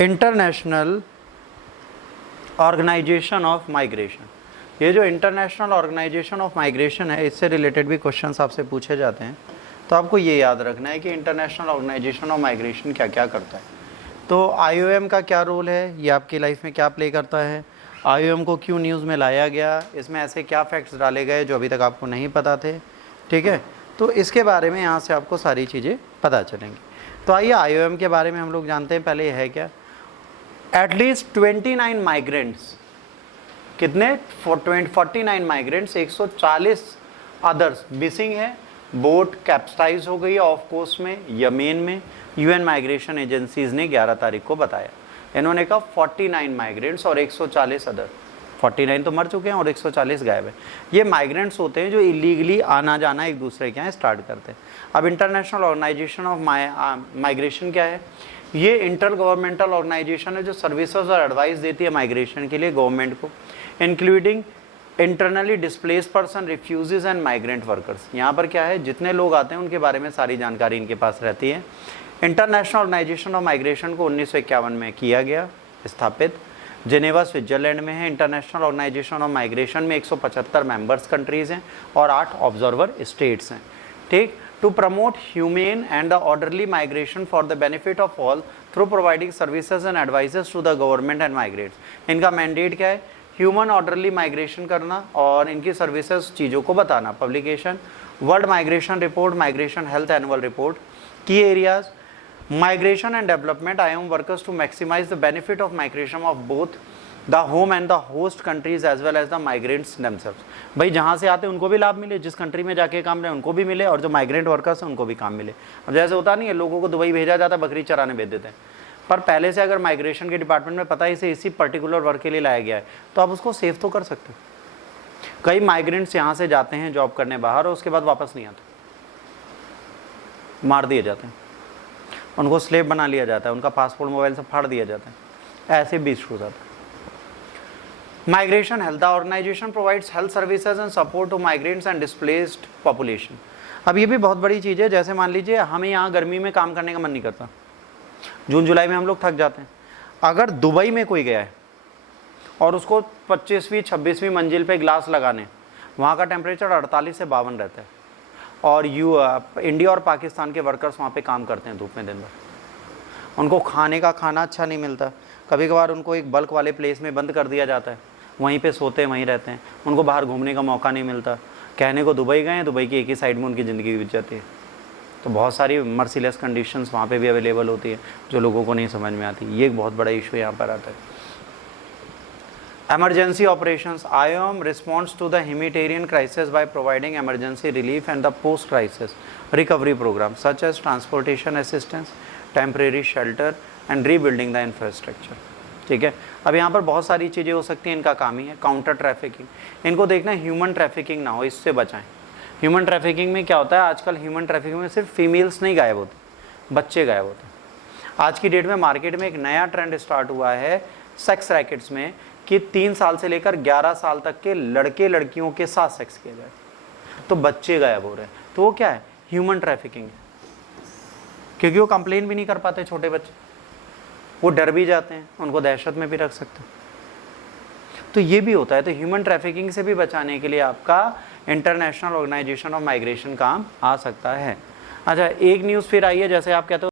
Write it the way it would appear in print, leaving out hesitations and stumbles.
International organisation of migration. ये जो international organisation of migration है, इससे रिलेटेड भी क्वेश्चंस आपसे पूछे जाते हैं, तो आपको ये याद रखना है कि इंटरनेशनल ऑर्गेनाइजेशन ऑफ माइग्रेशन क्या क्या करता है। तो IOM का क्या रोल है, ये आपकी लाइफ में क्या प्ले करता है, IOM को क्यों न्यूज़ में लाया गया, इसमें ऐसे क्या फैक्ट्स डाले गए जो अभी तक आपको नहीं पता थे, ठीक है। तो इसके बारे में यहाँ से आपको सारी चीज़ें पता चलेंगी। तो आइए IOM के बारे में हम लोग जानते हैं। पहले यह है क्या, एटलीस्ट 29 माइग्रेंट्स, कितने 49 माइग्रेंट्स, 140 अदर्स मिसिंग है। बोट कैप्साइज हो गई ऑफ कोस्ट में, यमेन में। UN माइग्रेशन एजेंसीज ने 11 तारीख को बताया। इन्होंने कहा 49 माइग्रेंट्स और 140 अदर, 49 तो मर चुके हैं और 140 गायब है। ये माइग्रेंट्स होते हैं जो इलीगली आना जाना एक दूसरे के यहाँ स्टार्ट करते हैं। अब इंटरनेशनल ऑर्गेनाइजेशन ऑफ माइग्रेशन क्या है, ये इंटर गवर्नमेंटल ऑर्गेनाइजेशन है जो सर्विसेज और एडवाइस देती है माइग्रेशन के लिए गवर्नमेंट को, including internally displaced person, refugees and migrant workers. यहाँ पर क्या है, जितने लोग आते हैं उनके बारे में सारी जानकारी इनके पास रहती है। इंटरनेशनल ऑर्गेनाइजेशन ऑफ माइग्रेशन को 1951 में किया गया स्थापित, जेनेवा स्विट्जरलैंड में है। इंटरनेशनल ऑर्गेनाइजेशन ऑफ माइग्रेशन में 175 मेंबर्स कंट्रीज़ हैं और 8 ऑब्जर्वर स्टेट्स हैं, ठीक। To promote humane and the orderly migration for the benefit of all through providing services and advices to the government and migrates. इनका mandate क्या है, human orderly migration करना और इनकी सर्विसेज चीज़ों को बताना। Publication world migration report, migration health annual report. Key areas migration and development, IOM workers to maximise the benefit of migration of both the home and the host countries as well as the migrants themselves. भाई जहाँ से आते हैं उनको भी लाभ मिले, जिस कंट्री में जाके काम रहे उनको भी मिले, और जो माइग्रेंट वर्कर्स हैं उनको भी काम मिले। अब जैसे होता नहीं है, लोगों को दुबई भेजा जाता है, बकरी चराने भेज देते हैं, पर पहले से अगर माइग्रेशन के डिपार्टमेंट में पता है इसे इसी पर्टिकुलर वर्क के लिए लाया गया है, तो आप उसको सेव तो कर सकते हो। कई माइग्रेंट्स यहाँ से जाते हैं जॉब करने बाहर और उसके बाद वापस नहीं आते, मार दिए जाते हैं, उनको स्लेव बना लिया जाता है, उनका पासपोर्ट मोबाइल से फाड़ दिया जाता है, ऐसे भी इशू हो जाता है। Migration health, the organization provides health services and support to migrants and displaced population. अब ये भी बहुत बड़ी चीज़ है, जैसे मान लीजिए हमें यहाँ गर्मी में काम करने का मन नहीं करता, जून जुलाई में हम लोग थक जाते हैं। अगर दुबई में कोई गया है और उसको 25वीं 26वीं मंजिल पे ग्लास लगाने, वहाँ का टेम्परेचर 48 से 52 रहता है, और इंडिया और पाकिस्तान के वर्कर्स वहाँ पे काम करते हैं धूप में दिन भर, उनको खाने का खाना अच्छा नहीं मिलता, कभी कभार उनको एक बल्क वाले प्लेस में बंद कर दिया जाता है, वहीं पे सोते हैं, वहीं रहते हैं, उनको बाहर घूमने का मौका नहीं मिलता। कहने को दुबई गए हैं, दुबई की एक ही साइड में उनकी ज़िंदगी बीत जाती है। तो बहुत सारी मर्सीलेस कंडीशंस वहाँ पे भी अवेलेबल होती है जो लोगों को नहीं समझ में आती। ये एक बहुत बड़ा इशू यहाँ पर आता है। Emergency operations, IOM responds to the humanitarian crisis by providing emergency relief and the post-crisis recovery programs such as transportation assistance, temporary shelter and rebuilding the infrastructure, ठीक है। अब यहाँ पर बहुत सारी चीज़ें हो सकती हैं, इनका काम ही है काउंटर ट्रैफिकिंग। इनको देखना है ह्यूमन ट्रैफिकिंग ना हो, इससे बचाएं। ह्यूमन ट्रैफिकिंग में क्या होता है, आजकल ह्यूमन ट्रैफिकिंग में सिर्फ फीमेल्स नहीं गायब होती, बच्चे गायब होते हैं। आज की डेट में मार्केट में एक नया ट्रेंड स्टार्ट हुआ है सेक्स रैकेट्स में, कि 3 साल से लेकर 11 साल तक के लड़के लड़कियों के साथ सेक्स किया जाए, तो बच्चे गायब हो रहे हैं। तो वो क्या है, ह्यूमन ट्रैफिकिंग है, क्योंकि वो कंप्लेन भी नहीं कर पाते छोटे बच्चे, वो डर भी जाते हैं, उनको दहशत में भी रख सकते हैं, तो ये भी होता है। तो ह्यूमन ट्रैफिकिंग से भी बचाने के लिए आपका इंटरनेशनल ऑर्गेनाइजेशन ऑफ माइग्रेशन काम आ सकता है। अच्छा, एक न्यूज़ फिर आई है, जैसे आप कहते हो